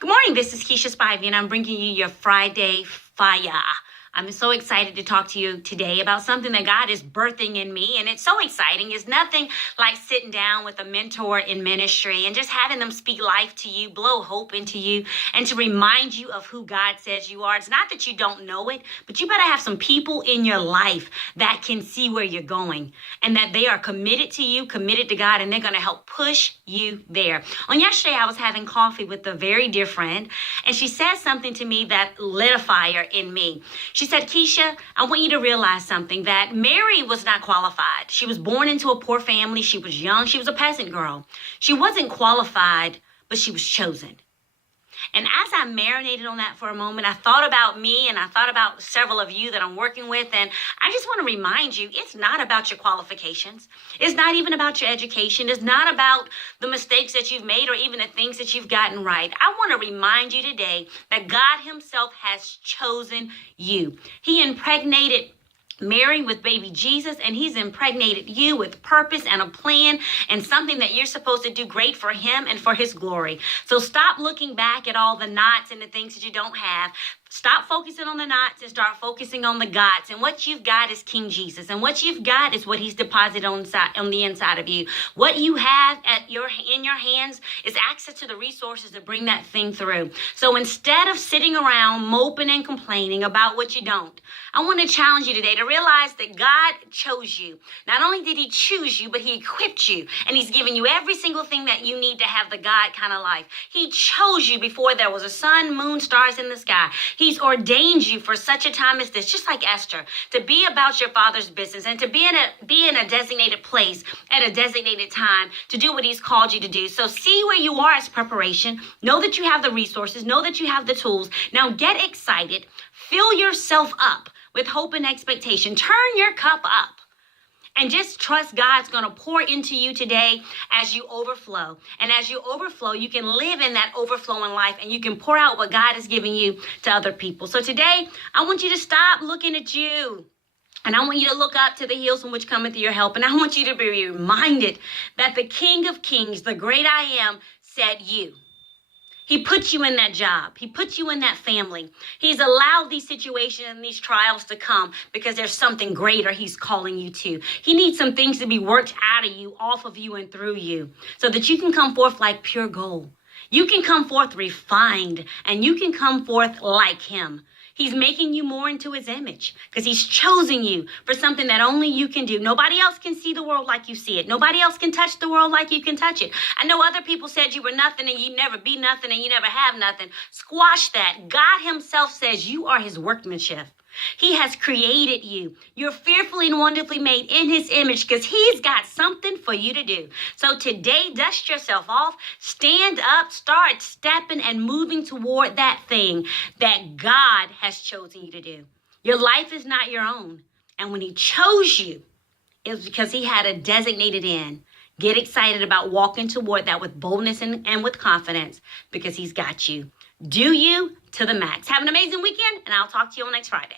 Good morning, this is Keisha Spivey, and I'm bringing you your Friday Fire. I'm so excited to talk to you today about something that God is birthing in me, and it's so exciting. It's nothing like sitting down with a mentor in ministry and just having them speak life to you, blow hope into you, and to remind you of who God says you are. It's not that you don't know it, but you better have some people in your life that can see where you're going and that they are committed to you, committed to God, and they're going to help push you there. On yesterday, I was having coffee with a very dear friend, and she said something to me that lit a fire in me. She said, Keisha, I want you to realize something, that Mary was not qualified. She was born into a poor family. She was young. She was a peasant girl. She wasn't qualified, but she was chosen. And as I marinated on that for a moment, I thought about me and I thought about several of you that I'm working with. And I just want to remind you, it's not about your qualifications. It's not even about your education. It's not about the mistakes that you've made or even the things that you've gotten right. I want to remind you today that God himself has chosen you. He impregnated Mary with baby Jesus, and he's impregnated you with purpose and a plan and something that you're supposed to do great for him and for his glory. So stop looking back at all the knots and the things that you don't have. Stop focusing on the knots and start focusing on the gods. And what you've got is King Jesus. And what you've got is what he's deposited on the inside of you. What you have in your hands is access to the resources to bring that thing through. So instead of sitting around moping and complaining about what you don't, I want to challenge you today to realize that God chose you. Not only did he choose you, but he equipped you. And he's given you every single thing that you need to have the God kind of life. He chose you before there was a sun, moon, stars in the sky. He's ordained you for such a time as this, just like Esther, to be about your Father's business and to be in a designated place at a designated time to do what he's called you to do. So see where you are as preparation. Know that you have the resources. Know that you have the tools. Now get excited. Fill yourself up with hope and expectation. Turn your cup up. And just trust God's going to pour into you today as you overflow. And as you overflow, you can live in that overflowing life and you can pour out what God has given you to other people. So today, I want you to stop looking at you. And I want you to look up to the hills from which cometh your help. And I want you to be reminded that the King of Kings, the great I am, said you. He put you in that job. He put you in that family. He's allowed these situations and these trials to come because there's something greater he's calling you to. He needs some things to be worked out of you, off of you, and through you so that you can come forth like pure gold. You can come forth refined, and you can come forth like him. He's making you more into his image because he's chosen you for something that only you can do. Nobody else can see the world like you see it. Nobody else can touch the world like you can touch it. I know other people said you were nothing and you never be nothing and you never have nothing. Squash that. God himself says you are his workmanship. He has created you. You're fearfully and wonderfully made in his image because he's got something for you to do. So today, dust yourself off, stand up, start stepping and moving toward that thing that God has chosen you to do. Your life is not your own. And when he chose you, it was because he had a designated end. Get excited about walking toward that with boldness and with confidence because he's got you. Do you to the max. Have an amazing weekend, and I'll talk to you on next Friday.